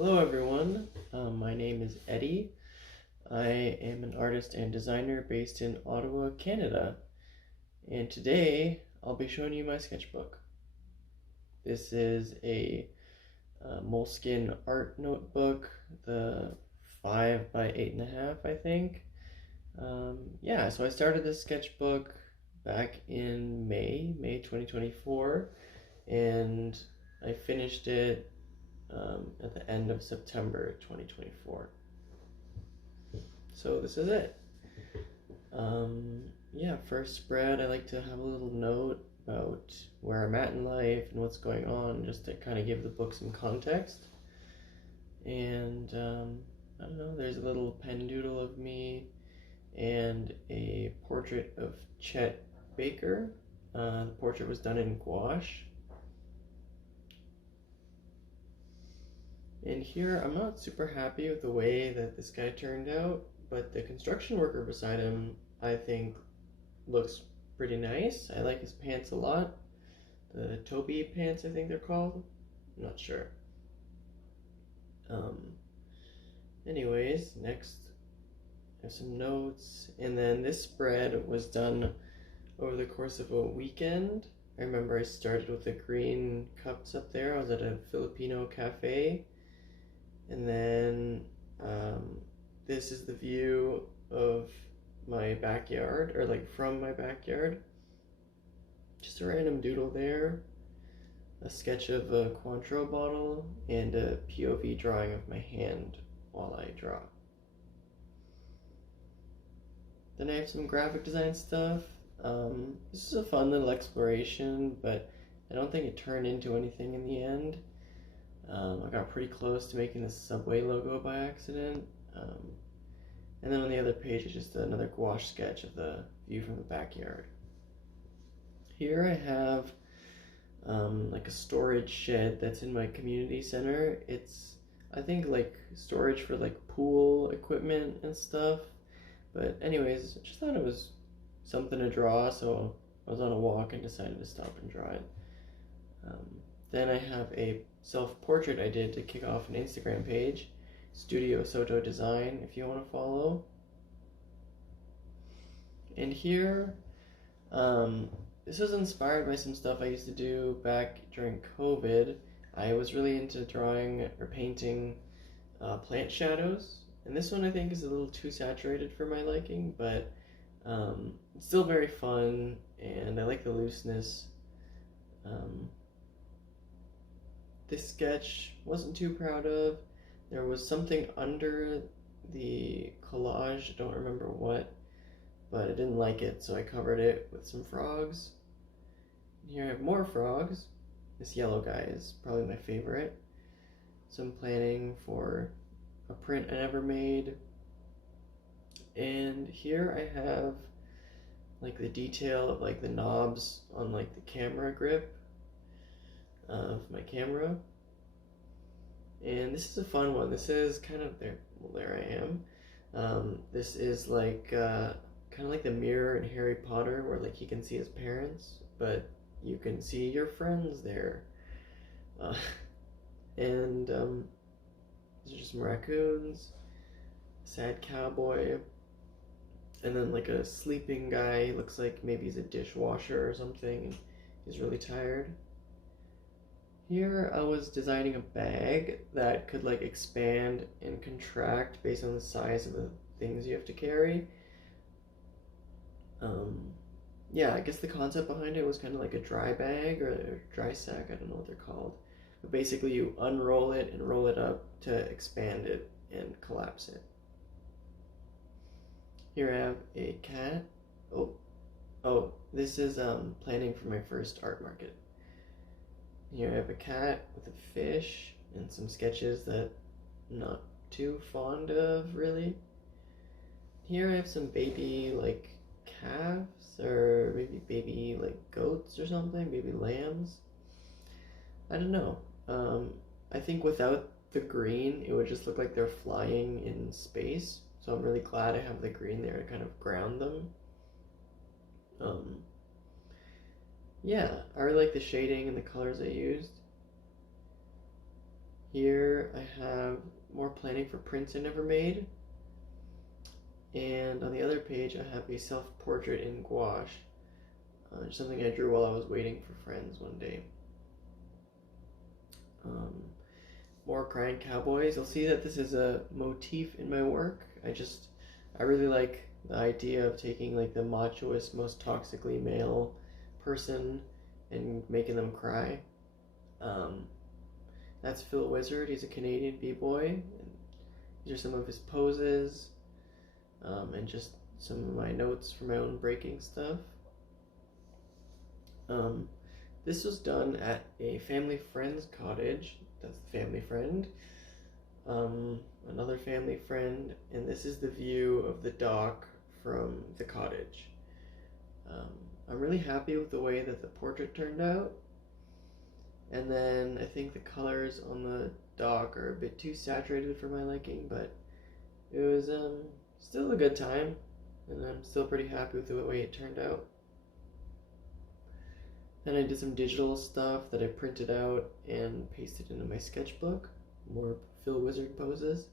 Hello everyone, my name is Eddie. I am an artist and designer based in Ottawa, Canada, and today I'll be showing you my sketchbook. This is a moleskin art notebook, the 5 by 8.5, I think. So I started this sketchbook back in May 2024, and I finished it at the end of September 2024. So this is it. First spread, I like to have a little note about where I'm at in life and what's going on, just to kind of give the book some context. And I don't know, there's a little pen doodle of me and a portrait of Chet Baker. The portrait was done in gouache. And here, I'm not super happy with the way that this guy turned out, but the construction worker beside him, I think, looks pretty nice. I like his pants a lot. The Toby pants, I think they're called. I'm not sure. Um, Anyways, next I have some notes, and then this spread was done over the course of a weekend. I remember I started with the green cups up there. I was at a Filipino cafe, and then this is the view of my backyard, or like from my backyard. Just a random doodle there, a sketch of a Cointreau bottle, and a POV drawing of my hand while I draw. Then I have some graphic design stuff. This is a fun little exploration, but I don't think it turned into anything in the end. I got pretty close to making this Subway logo by accident. And then on the other page is just another gouache sketch of the view from the backyard. Here I have like a storage shed that's in my community center. It's, I think, like storage for like pool equipment and stuff. But anyways, I just thought it was something to draw, so I was on a walk and decided to stop and draw it. Then I have a self-portrait I did to kick off an Instagram page, Studio Soto Design, if you want to follow. And here, this was inspired by some stuff I used to do back during COVID. I was really into drawing or painting plant shadows, and this one I think is a little too saturated for my liking, but it's still very fun, and I like the looseness. This sketch wasn't too proud of. There was something under the collage, I don't remember what, but I didn't like it, so I covered it with some frogs. Here I have more frogs. This yellow guy is probably my favorite. Some planning for a print I never made. And here I have like the detail of like the knobs on like the camera grip of my camera. And this is a fun one. This is kind of there. Well, there I am. This is like kind of like the mirror in Harry Potter, where like he can see his parents, but you can see your friends there. And these are just some raccoons, sad cowboy, and then like a sleeping guy. Looks like maybe he's a dishwasher or something, and he's really tired. Here I was designing a bag that could like expand and contract based on the size of the things you have to carry. I guess the concept behind it was kind of like a dry bag or a dry sack, I don't know what they're called. But basically you unroll it and roll it up to expand it and collapse it. Here I have a cat. Oh, this is planning for my first art market. Here I have a cat with a fish and some sketches that I'm not too fond of, really. Here I have some baby like calves, or maybe baby like goats or something, baby lambs. I don't know. I think without the green, it would just look like they're flying in space. So I'm really glad I have the green there to kind of ground them. I really like the shading and the colors I used. Here I have more planning for prints I never made. And on the other page I have a self-portrait in gouache. Something I drew while I was waiting for friends one day. More crying cowboys. You'll see that this is a motif in my work. I really like the idea of taking like the machoist, most toxically male person and making them cry. That's Phil Wizard. He's a Canadian b-boy. These are some of his poses, and just some of my notes for my own breaking stuff. This was done at a family friend's cottage. That's the family friend. Another family friend, and this is the view of the dock from the cottage. I'm really happy with the way that the portrait turned out. And then I think the colors on the dock are a bit too saturated for my liking, but it was still a good time, and I'm still pretty happy with the way it turned out. Then I did some digital stuff that I printed out and pasted into my sketchbook, more Phil Wizard poses.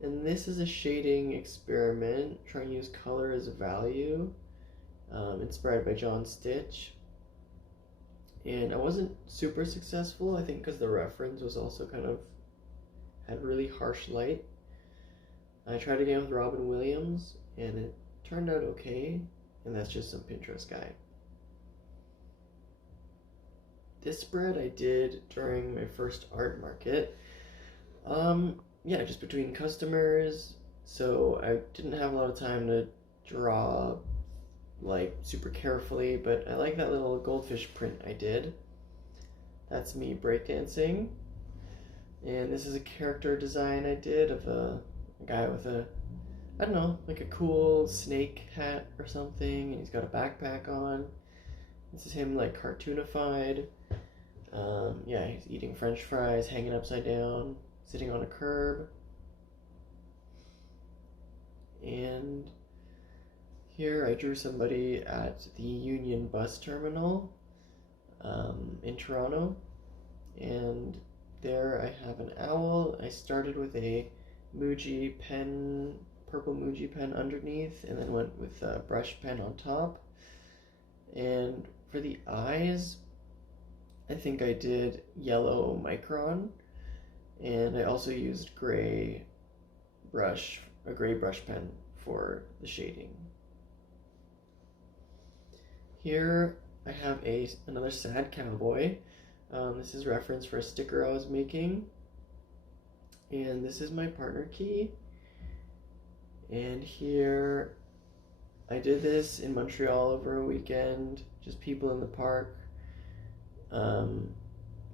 And this is a shading experiment, trying to use color as a value, inspired by John Stitch. And I wasn't super successful, I think because the reference was also kind of, had really harsh light. I tried again with Robin Williams, and it turned out okay, and that's just some Pinterest guy. This spread I did during my first art market. Yeah, just between customers, so I didn't have a lot of time to draw like super carefully, but I like that little goldfish print I did. That's me breakdancing. And this is a character design I did of a guy with a, I don't know, like a cool snake hat or something, and he's got a backpack on. This is him like cartoonified. Yeah, he's eating french fries, hanging upside down, sitting on a curb. And here I drew somebody at the Union Bus Terminal in Toronto, and there I have an owl. I started with a Muji pen, purple Muji pen underneath, and then went with a brush pen on top. And for the eyes, I think I did yellow micron, and I also used a gray brush pen for the shading. Here I have another sad cowboy. This is reference for a sticker I was making, and this is my partner key. And here I did this in Montreal over a weekend, just people in the park,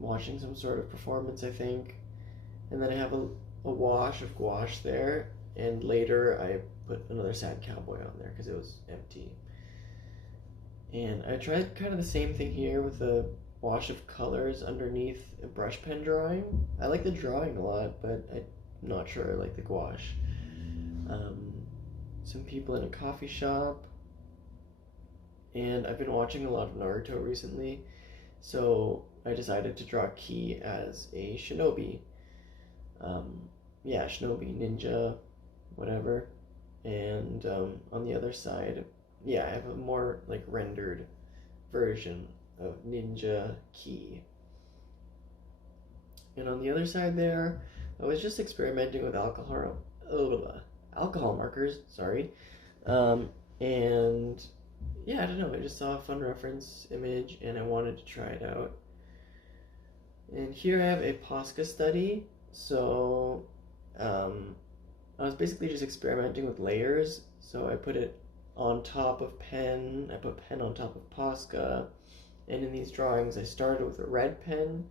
watching some sort of performance, I think. And then I have a wash of gouache there, and later I put another sad cowboy on there because it was empty. And I tried kind of the same thing here with a wash of colors underneath a brush pen drawing. I like the drawing a lot, but I'm not sure I like the gouache. Some people in a coffee shop, and I've been watching a lot of Naruto recently, so I decided to draw Ki as a shinobi. Yeah, shinobi, ninja, whatever. And on the other side, yeah, I have a more like rendered version of Ninja Ki. And on the other side there, I was just experimenting with alcohol markers, sorry. And yeah, I don't know, I just saw a fun reference image and I wanted to try it out. And here I have a Posca study. So I was basically just experimenting with layers. So I put it on top of pen, I put pen on top of Posca, and in these drawings I started with a red pen,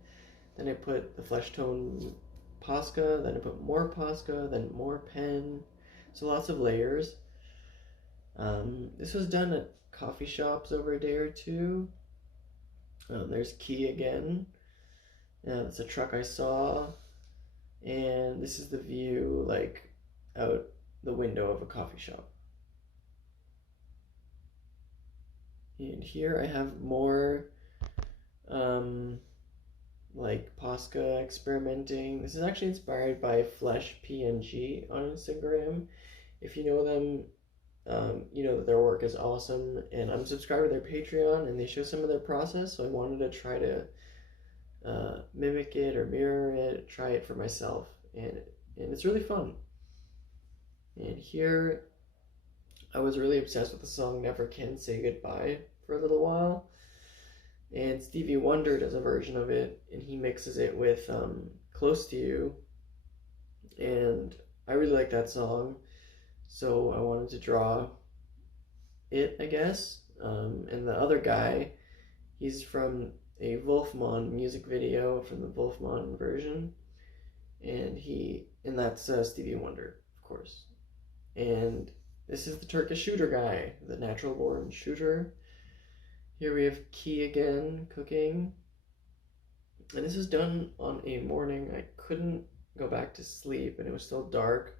then I put the flesh tone Posca, then I put more Posca, then more pen, so lots of layers. This was done at coffee shops over a day or two. There's Ki again. That's a truck I saw, and this is the view like out the window of a coffee shop. And here I have more like Posca experimenting. This is actually inspired by Flesh PNG on Instagram. If you know them, you know that their work is awesome, and I'm subscribed to their Patreon, and they show some of their process, so I wanted to try to mimic it or mirror it, try it for myself, and it's really fun. And here, I was really obsessed with the song Never Can Say Goodbye for a little while, and Stevie Wonder does a version of it, and he mixes it with Close to You, and I really like that song, so I wanted to draw it, I guess. And the other guy, he's from a Wolfman music video from the Wolfman version, and that's Stevie Wonder, of course. And this is the Turkish shooter guy, the natural born shooter. Here we have Key again, cooking. And this is done on a morning I couldn't go back to sleep, and it was still dark,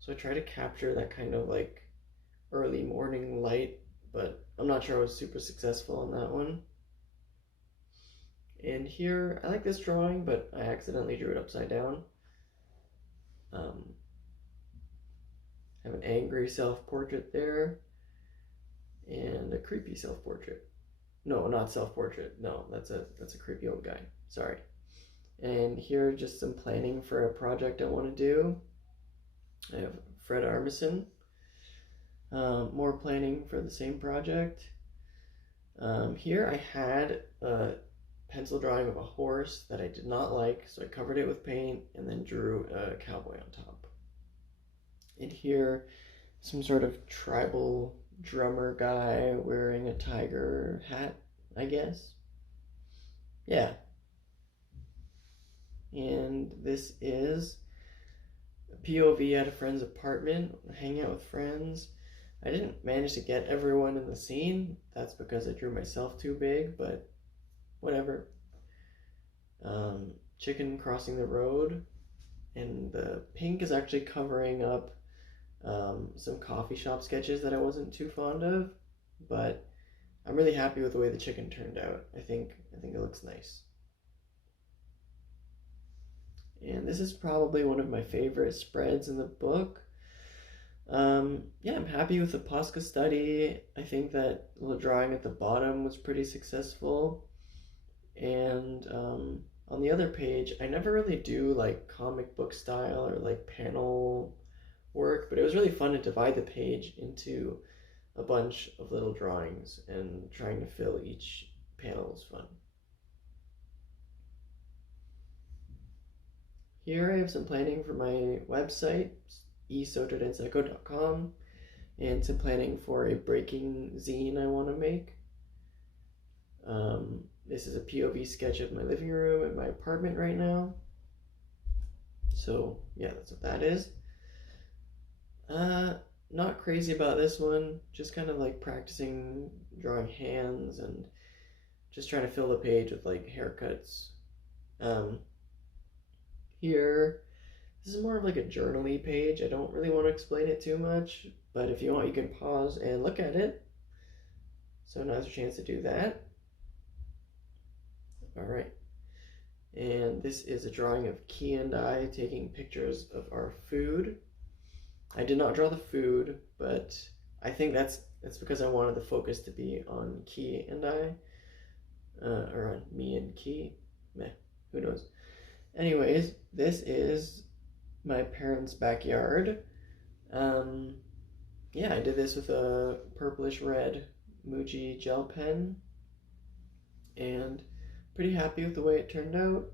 so I tried to capture that kind of like early morning light, but I'm not sure I was super successful on that one. And here, I like this drawing, but I accidentally drew it upside down. Have an angry self-portrait there, and a creepy self-portrait. No, not self-portrait. No, that's a creepy old guy. Sorry. And here, just some planning for a project I want to do. I have Fred Armisen. More planning for the same project. Here I had a pencil drawing of a horse that I did not like, so I covered it with paint and then drew a cowboy on top. And here, some sort of tribal drummer guy wearing a tiger hat, I guess. Yeah. And this is a POV at a friend's apartment, hanging out with friends. I didn't manage to get everyone in the scene. That's because I drew myself too big, but whatever. Chicken crossing the road, and the pink is actually covering up some coffee shop sketches that I wasn't too fond of, but I'm really happy with the way the chicken turned out. I think it looks nice. And this is probably one of my favorite spreads in the book. Yeah, I'm happy with the Posca study. I think that the drawing at the bottom was pretty successful. And on the other page, I never really do like comic book style or like panel work, but it was really fun to divide the page into a bunch of little drawings, and trying to fill each panel was fun. Here I have some planning for my website, esotodenseco.com, and some planning for a breaking zine I want to make. This is a POV sketch of my living room in my apartment right now. So yeah, that's what that is. Not crazy about this one, just kind of like practicing drawing hands and just trying to fill the page with like haircuts. Here, this is more of like a journal-y page. I don't really want to explain it too much, but if you want, you can pause and look at it. So now's your chance to do that. All right. And this is a drawing of Key and I taking pictures of our food. I did not draw the food, but I think that's because I wanted the focus to be on Key and I, or on me and Key. Meh, who knows? Anyways, this is my parents' backyard. Yeah, I did this with a purplish red Muji gel pen, and pretty happy with the way it turned out.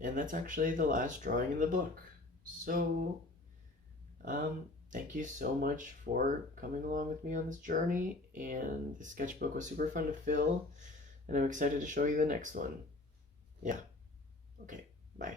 And that's actually the last drawing in the book. So, thank you so much for coming along with me on this journey, and the sketchbook was super fun to fill, and I'm excited to show you the next one. Yeah. Okay, bye.